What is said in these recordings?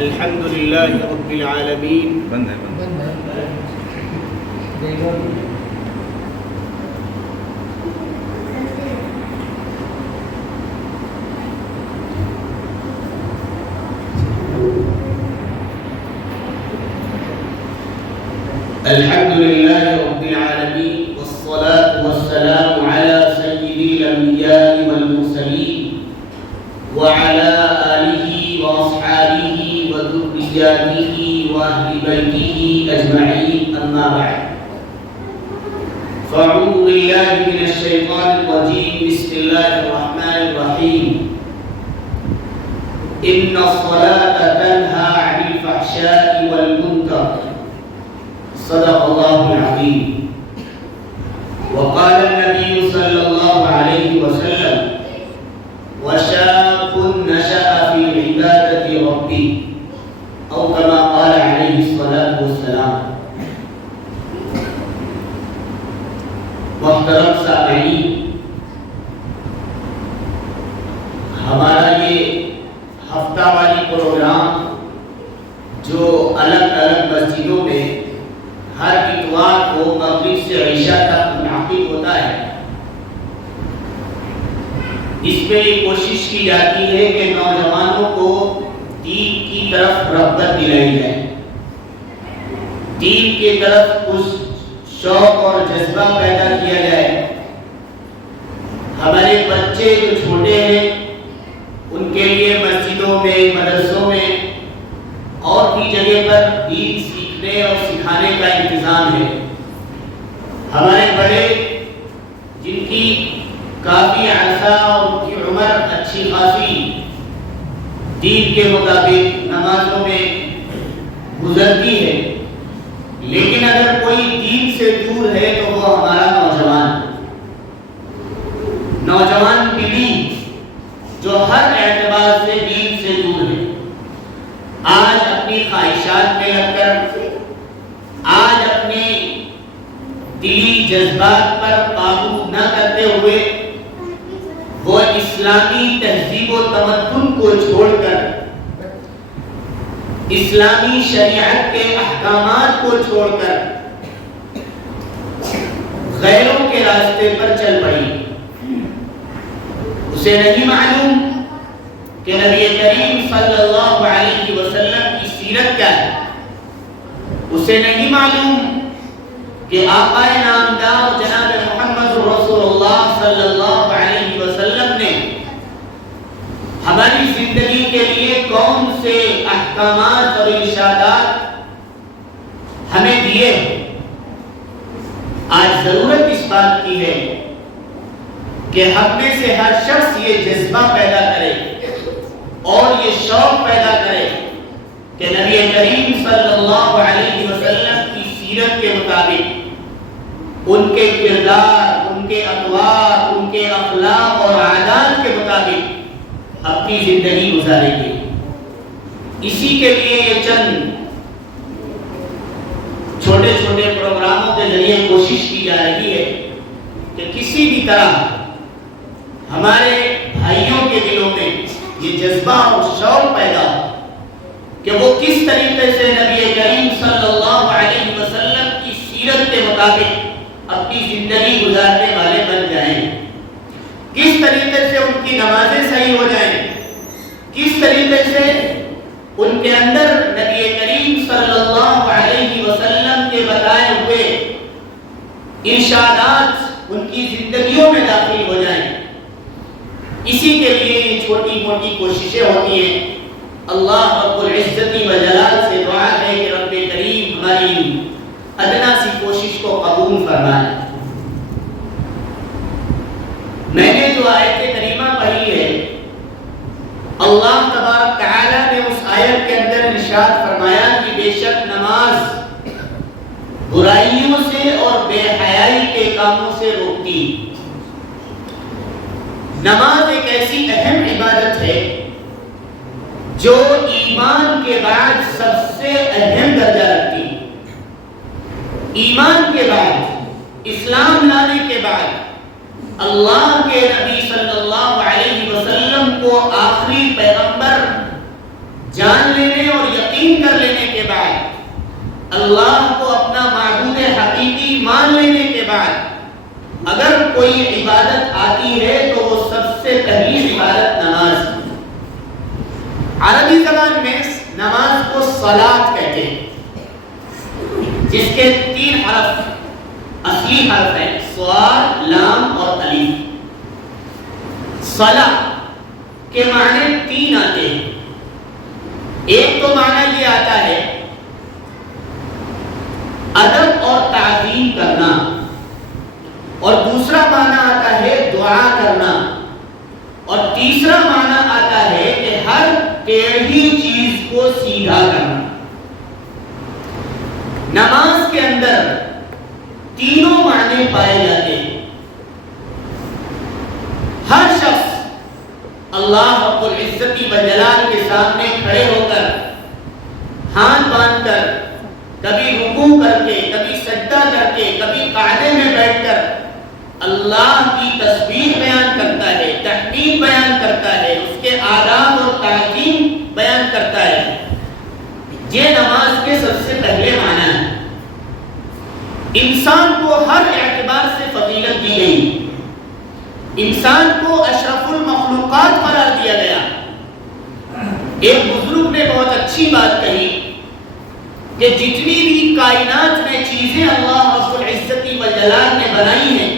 الحمد للہ رب العالمین الحمد للہ رب العالمین والصلاة والسلام على سید الانبیاء والمرسلین وعلى آلہ واصحابہ وذرياته وأهل بيته أجمعين أما بعد فأعوذ بالله من الشيطان الرجيم بسم الله الرحمن الرحيم إن الصلاة تنهى عن الفحشاء والمنكر صدق الله العظيم وقال النبي صلى الله عليه وسلم وشاب نشأ في عبادة ربه او كما قال علیہ الصلاۃ والسلام۔ محترم سامعین، ہمارا یہ ہفتہ والی پروگرام جو الگ الگ مسجدوں میں ہر اتوار کو مغرب سے عشاء تک منعقد ہوتا ہے، اس میں یہ کوشش کی جاتی ہے کہ نوجوانوں کو دین کی طرف رغبت دلائی جائے، دین کی طرف اس شوق اور جذبہ پیدا کیا جائے۔ ہمارے بچے جو چھوٹے ہیں ان کے لیے مسجدوں میں، مدرسوں میں اور بھی جگہ پر دین سیکھنے اور سکھانے کا انتظام ہے۔ ہمارے بڑے جن کی کافی عرصہ اور ان کی عمر اچھی خاصی دین کے مطابق نمازوں میں گزرتی ہے، لیکن اگر کوئی دین سے دور ہے تو وہ ہمارا نوجوان پیڑھی جو ہر اعتبار سے دین سے دور ہے، آج اپنی خواہشات میں لگ کر، آج اپنے دلی جذبات پر قابو نہ کرتے ہوئے وہ اسلامی تہذیب و تمدن کو چھوڑ کر، اسلامی شریعت کے احکامات کو چھوڑ کر غیروں کے راستے پر چل پڑی۔ اسے نہیں معلوم کہ نبی کریم صلی اللہ علیہ وسلم کی سیرت کیا ہے، اسے نہیں معلوم کہ آقا نامدار جناب محمد رسول اللہ صلی اللہ علیہ وسلم نے ہماری زندگی کے لیے کون سے احکامات اور ارشادات ہمیں دیے ہیں۔ آج ضرورت اس بات کی ہے کہ ہم میں سے ہر شخص یہ جذبہ پیدا کرے اور یہ شوق پیدا کرے کہ نبی کریم صلی اللہ علیہ وسلم کی سیرت کے مطابق، ان کے کردار، ان کے اقوال، ان کے اخلاق اور عادات کے مطابق اپنی زندگی گزارے گی۔ اسی کے لیے یہ چند چھوٹے چھوٹے پروگراموں کے ذریعے کوشش کی جا رہی ہے کہ کسی بھی طرح ہمارے بھائیوں کے دلوں میں یہ جذبہ اور شوق پیدا ہو کہ وہ کس طریقے سے نبی کریم صلی اللہ علیہ وسلم کی سیرت کے مطابق اپنی زندگی گزارنے والے بن جائیں، کس طریقے سے ان کی نمازیں صحیح ہو جائیں، کس طریقے سے ان کے اندر نبی کریم صلی اللہ علیہ وسلم کے بتائے ہوئے ارشادات ان کی زندگیوں میں داخل ہو جائیں۔ اسی کے لیے یہ چھوٹی موٹی کوششیں ہوتی ہیں۔ اللہ رب العزت و جلال سے دعا ہے کہ رب کریم ہماری ادنا سی کوشش کو قبول فرمائے۔ میں نے جو آیت کریمہ پڑھی ہے، اللہ تبارک تعالیٰ نے اس آیت کے اندر ارشاد فرمایا کہ بے شک نماز برائیوں سے اور بے حیائی کے کاموں سے روکتی۔ نماز ایک ایسی اہم عبادت ہے جو ایمان کے بعد سب سے اہم درجہ رکھتی ہے۔ ایمان کے بعد، اسلام لانے کے بعد، اللہ کے نبی صلی اللہ علیہ وسلم کو آخری پیغمبر جان لینے اور یقین کر لینے کے بعد، اللہ کو اپنا معبود حقیقی مان لینے کے بعد اگر کوئی عبادت آتی ہے تو وہ سب سے پہلی عبادت نماز ہے۔ عربی زبان میں نماز کو صلاۃ کہتے ہیں، جس کے 3 حرف اصلی حرف ہیں، صاد، لام اور الف۔ صلاۃ کے معنی 3 آتے ہیں۔ ایک تو معنی یہ آتا ہے ادب اور تعظیم کرنا، اور دوسرا معنی آتا ہے دعا کرنا، اور تیسرا معنی آتا ہے کہ ہر ٹیڑھی چیز کو سیدھا کرنا۔ نماز کے اندر تینوں معنی پائے جاتے ہیں۔ ہر شخص اللہ رب العزت والجلال کے سامنے کھڑے ہو کر، ہاتھ باندھ کر، کبھی رکوع کر کے، کبھی سجدہ کر کے، کبھی قعدے میں بیٹھ کر اللہ کی تسبیح بیان کرتا ہے، تحمید بیان کرتا ہے، اس کے آداب اور تعظیم بیان کرتا ہے۔ یہ نماز کے سب سے پہلے معنی ہے۔ انسان کو ہر اعتبار سے فضیلت دی گئی، انسان کو اشرف المخلوقات قرار دیا گیا۔ ایک بزرگ نے بہت اچھی بات کہی کہ جتنی بھی کائنات میں چیزیں اللہ رب العزت والجلال نے بنائی ہیں،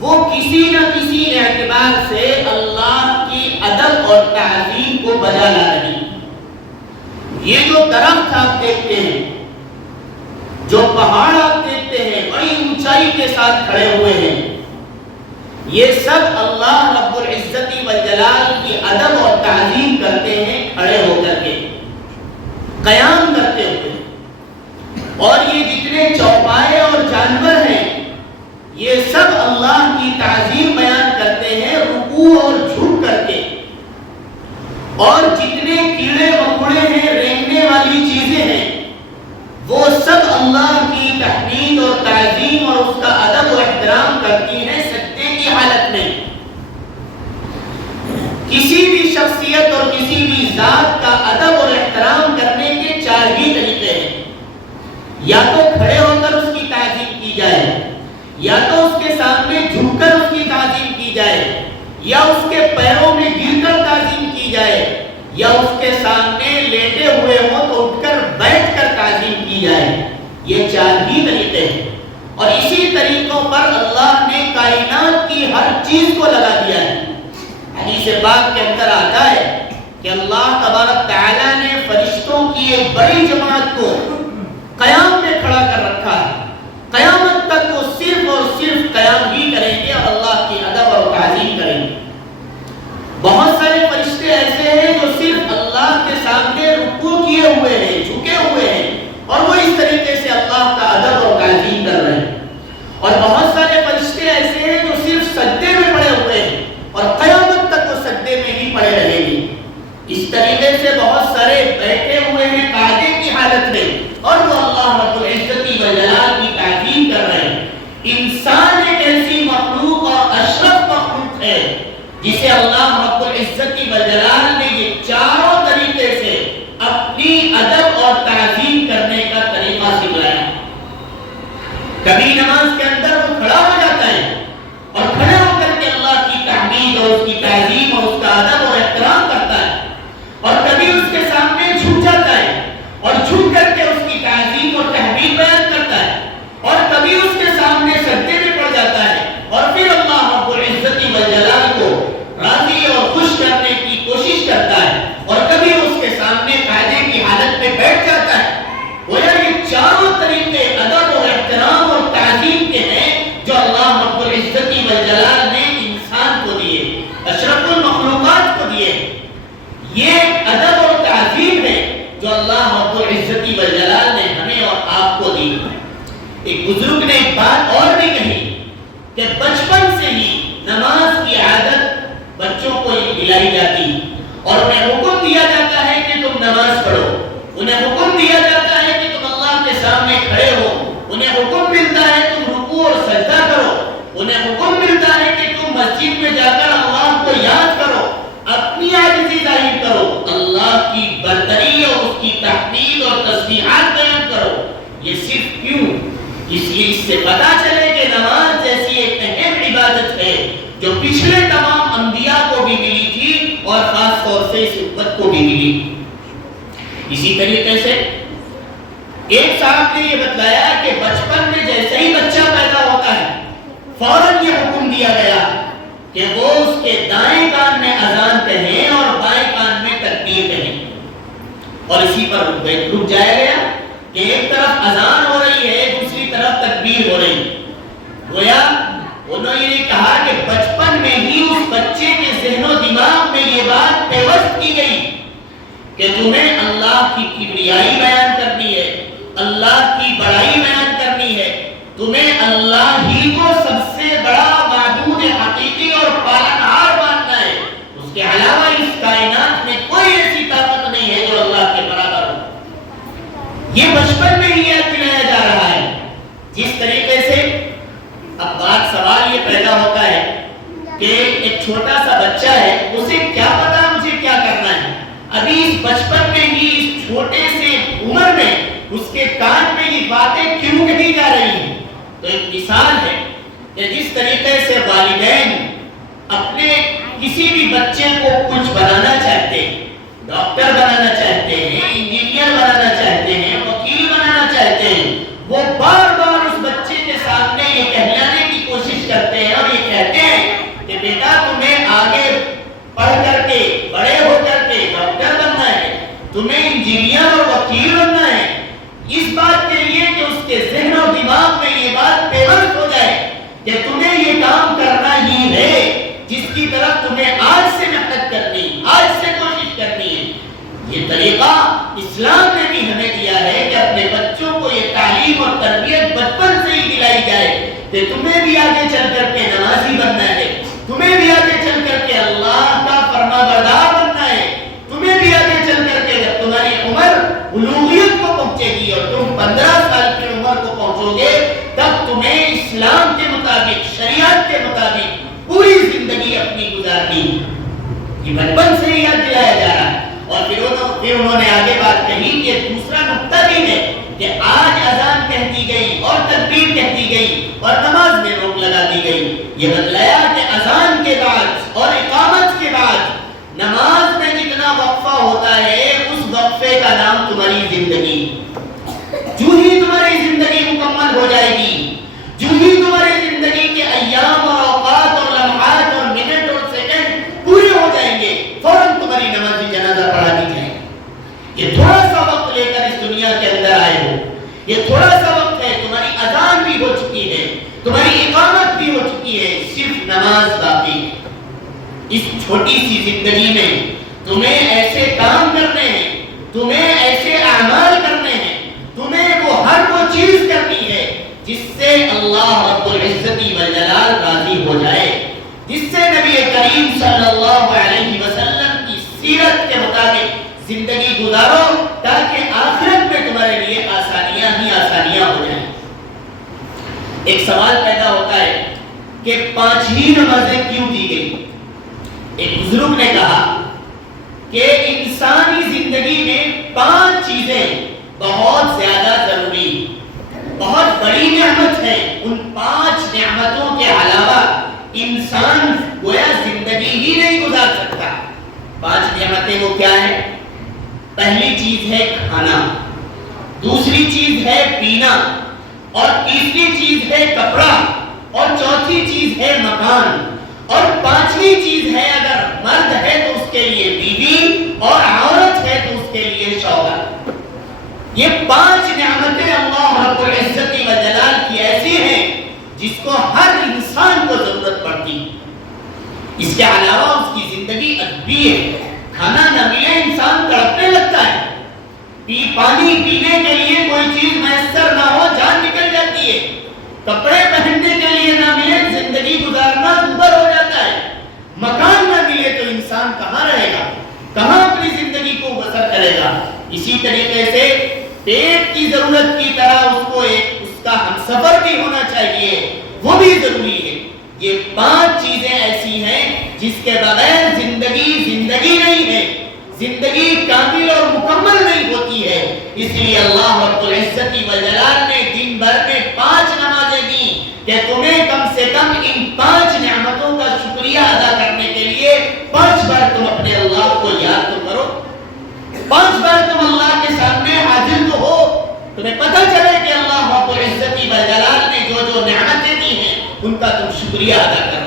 وہ کسی نہ کسی اعتبار سے اللہ کی ادب اور تعظیم کو بجا لا رہی۔ یہ جو درخت آپ دیکھتے ہیں، جو پہاڑ آپ دیکھتے ہیں بڑی اونچائی کے ساتھ کھڑے ہوئے ہیں، یہ سب اللہ رب العزت والجلال کی ادب اور تعظیم کرتے ہیں کھڑے ہو کر کے، قیام کرتے ہوئے۔ اور یہ جتنے چوپائے اور جانور ہیں، یہ سب اللہ کی تعظیم بیان کرتے ہیں رکوع اور جھک کر کے۔ اور جتنے کیڑے مکوڑے ہیں، رینگنے والی چیزیں ہیں، وہ سب اللہ کی تحمید اور تعظیم اور اس کا ادب و احترام کرتی ہیں سجدے کی حالت میں۔ کسی بھی شخصیت اور کسی بھی ذات کا ادب اور احترام کرنے کے 4 ہی طریقے ہیں۔ یا تو کھڑے ہو کر اس کی تعظیم کی جائے، یا تو اس کے سامنے جھک کر اس کی تعظیم کی جائے، یا اس کے پیروں میں گر کر تعظیم کی جائے، یا اس کے سامنے لیٹے ہوئے ہوں تو اٹھ کر بیٹھ کر تعظیم کی جائے۔ یہ 4 ہی طریقے ہیں، اور اسی طریقوں پر اللہ نے کائنات کی ہر چیز کو لگا دیا ہے۔ حدیث پاک کے اندر آتا ہے کہ اللہ تبارک تعالیٰ نے فرشتوں کی ایک بڑی جماعت کو قیام میں کھڑا کر رکھا ہے۔ قیامت تک وہ صرف اور صرف قیام ہی کریں گے اور اللہ کی ادب اور تعظیم کریں گے۔ بہت سارے فرشتے ایسے ہیں جو صرف اللہ کے سامنے رکوع کیے ہوئے ہیں، جھکے ہوئے ہیں، اور وہ اس طریقے سے اللہ کا ادب اور تعظیم کر رہے ہیں۔ اور بہت سارے فرشتے ایسے ہیں جو صرف سجدے میں پڑے ہوئے ہیں اور قیامت تک وہ سجدے میں ہی پڑے رہیں گے۔ اس طریقے سے بہت سارے بیٹھے ہوئے ہیں قعدے کی حالت میں، اور وہ اللہ رب العزت والجلال کی تعظیم کر رہے ہیں۔ انسان ایک ایسی مخلوق اور اشرف مخلوق ہے جسے اللہ رب العزت والجلال نے یہ 4 طریقے سے اپنی ادب اور تعظیم کرنے کا طریقہ سکھلایا۔ کبھی نماز کے اندر وہ کھڑا ہو جاتا ہے اور کھڑے ہو کر کے اللہ کی تحمید اور اس کی تعظیم اور اس کا ادب اور احترام کرتا ہے، اور کبھی اس کے سامنے جھک جاتا ہے اور جھک کر کے اس کی تعظیم اور تحمید بیان کرتا ہے، اور کبھی اس کے سامنے سجدے میں پڑ جاتا ہے اور پھر اللہ رب العزت والجلال کو راضی اور خوش کرنے کی کوشش کرتا ہے، اور کبھی اس کے سامنے قاعدے کی حالت میں بیٹھ جاتا ہے۔ وہ یہ 4 طریقے ادب اور احترام اور تعظیم کے ہیں جو اللہ رب العزت والجلال نے انسان کو دیے، اشرف المخلوقات کو دیے۔ یہ ادب اور تعظیم ہے جو اللہ رب العزت والجلال نے ہمیں اور آپ کو دی۔ ایک بزرگ نے ایک بات اور بھی کہی کہ بچپن سے ہی نماز کی عادت بچوں کو دلائی جاتی، اور انہیں حکم دیا جاتا ہے کہ تم نماز پڑھو، انہیں حکم دیا جاتا ہے کہ تم اللہ کے سامنے کھڑے ہو، انہیں حکم ملتا ہے تم رکوع اور سجدہ کرو، انہیں حکم ملتا ہے کہ تم مسجد میں جا کر اللہ کو یاد کرو، اپنی عاجزی ظاہر کرو، اللہ کی برتری اور اس کی تحمید اور تسبیحات بیان کرو. یہ صرف کیوں؟ اس لیے اس سے پتا چلے کہ نماز جیسی ایک اہم عبادت ہے جو پچھلے تمام انبیاء کو بھی ملی تھی اور خاص طور سے اس امت کو بھی ملی. اسی طریقے سے ایک صاحب نے یہ بتلایا کہ بچپن میں جیسے ہی بچہ پیدا ہوتا ہے فوراً یہ حکم دیا گیا کہ وہ اس کے دائیں کان میں اذان کہیں اور بائیں کان میں تکبیر کہیں. اور اسی پر رک جایا گیا کہ ایک طرف اذان ہو رہی ہے دوسری طرف تکبیر ہو رہی ہے. گویا انہوں نے کہا کہ بچپن میں ہی اس بچے کے ذہن و دماغ میں یہ بات پیوست کی گئی کہ تمہیں اللہ کی کبریائی بیان کرنی ہے, اللہ کی بڑائی بیان کرنی ہے, تمہیں اللہ ہی کو سب سے بڑا معبود حقیقی اور پالنہار ماننا ہے. اس کے علاوہ اس کائنات میں کوئی ایسی طاقت نہیں ہے جو اللہ کے برابر ہو. یہ بچپن میں ہی یاد دلایا جا رہا ہے. جس طریقے سے اب بات سوال یہ پیدا ہوتا ہے کہ ایک چھوٹا سا بچہ ہے, اسے کیا پتا مجھے کیا کرنا ہے. ابھی اس بچپن میں ہی اس چھوٹے سے عمر میں اس کے کان میں یہ باتیں کیوں کہی جا رہی ہیں؟ تو ایک مثال ہے کہ جس طریقے سے والدین اپنے کسی بھی بچے کو کچھ بنانا چاہتے ہیں, ڈاکٹر بنانا چاہتے ہیں, انجینئر بنانا چاہتے ہیں, وکیل بنانا چاہتے ہیں, وہ بار بار اس بچے کے سامنے یہ کہلانے کی کوشش کرتے ہیں اور یہ کہتے ہیں کہ بیٹا تمہیں آگے پڑھ کر کے بڑے ہو کر کے ڈاکٹر بننا ہے, تمہیں انجینئر اور وکیل بننا ہے. اس بات کے لیے کہ اس کے ذہن و دماغ میں یہ بات پیوست ہو جائے کہ تمہیں یہ کام کرنا ہی ہے جس کی طرف تمہیں آج سے محنت کرنی, آج سے کوشش کرنی ہے. یہ طریقہ اسلام نے بھی ہمیں دیا ہے کہ اپنے بچوں کو یہ تعلیم اور تربیت بچپن سے ہی دلائی جائے کہ تمہیں بھی آگے چل کر کے نمازی بننا ہے, تمہیں بھی آگے چل کر کے اللہ کا فرما بردار بننا ہے, تمہیں بھی آگے چل کر کے جب تمہاری عمر بلوغیت کو پہنچے گی اور تم 15 سال کی عمر کو پہنچو گے تب تمہیں اسلام کے مطابق, شریعت کے مطابق پوری زندگی اپنی گزارنی. یہ بچپن سے ہی یاد دلایا جا رہا ہے. اور پھر انہوں نے آگے بات کہی کہ دوسرا نقطہ بھی ہے کہ آج اذان کہہ دی گئی اور تکبیر کہہ دی گئی اور نماز میں روک لگا دی گئی. یہ بتلایا کہ اذان کے بعد اور اقامت کے بعد نماز میں جتنا وقفہ ہوتا ہے اس وقفے کا نام تمہاری زندگی. جو ہی تمہاری زندگی مکمل ہو جائے گی, جو ہی تمہاری زندگی کے ایام اور اوقات اور لمحات اور منٹ اور سیکنڈ پورے ہو جائیں گے فوراً تمہاری نمازی جنازہ پڑھا دی جائے. یہ تھوڑا سا وقت لے کر اس دنیا کے اندر آئے ہو, یہ تھوڑا سا وقت ہے, تمہاری اذان بھی ہو چکی ہے, تمہاری اقامت بھی ہو چکی ہے, صرف نماز باقی ہے. اس چھوٹی سی زندگی میں تمہیں ایسے کام کرنے ہیں, تمہیں ایسے اعمال کرنے ہیں, تمہیں وہ ہر وہ چیز کرنی ہے جس سے اللہ رب العزت والجلال راضی ہو جائے, جس سے نبی کریم صلی اللہ علیہ وسلم کی سیرت کے مطابق زندگی گزارو تاکہ آخرت میں تمہارے لیے آسانیاں ہی آسانیاں ہو جائیں. ایک سوال پیدا ہوتا ہے کہ 5 ہی نمازیں کیوں دی گئی؟ ایک بزرگ نے کہا کہ انسانی زندگی میں 5 چیزیں بہت زیادہ ضروری, بہت بڑی نعمت ہے. ان 5 نعمتوں کے علاوہ انسان گویا زندگی ہی نہیں گزار سکتا. 5 نعمتیں وہ کیا ہیں؟ پہلی چیز ہے کھانا, دوسری چیز ہے پینا, اور تیسری چیز ہے کپڑا, اور چوتھی چیز ہے مکان, اور 5ویں چیز ہے اگر مرد ہے تو اس کے لیے بیوی اور عورت ہے تو اس کے لیے شوہر. یہ 5 نعمتیں اللہ رب العزت و جلال کی ایسی ہیں جس کو ہر انسان کو ضرورت پڑتی. اس کے علاوہ اس کی زندگی ادبی ہے. کھانا نہ ملے انسان تڑپنے لگتا ہے, پانی پینے کے لیے کوئی چیز میسر نہ ہو جان نکل جاتی ہے, کپڑے پہننے کے لیے نہ ملے زندگی گزارنا دشوار ہو جاتا ہے, مکان نہ ملے تو انسان کہاں رہے گا, کہاں اپنی زندگی کو بسر کرے گا. اسی طریقے سے پیٹ کی ضرورت کی طرح اس کو اس کا ہمسفر بھی ہونا چاہیے, وہ بھی ضروری ہے. یہ 5 چیزیں ایسی ہیں جس کے بغیر زندگی نہیں ہے, زندگی کامل اور مکمل نہیں ہوتی ہے. لیے اللہ رب العزت والجلال نے دن بھر میں 5 نمازیں دی کہ تمہیں کم سے کم ان 5 نعمتوں کا شکریہ ادا کرنے کے لیے 5 بار تم اپنے اللہ کو یاد تو کرو، 5 بار تم اللہ کے سامنے حاضر تو ہو، تمہیں پتہ چلے کہ اللہ رب العزت والجلال نے جو جو نعمتیں دی ہیں ان کا تم شکریہ ادا کرو۔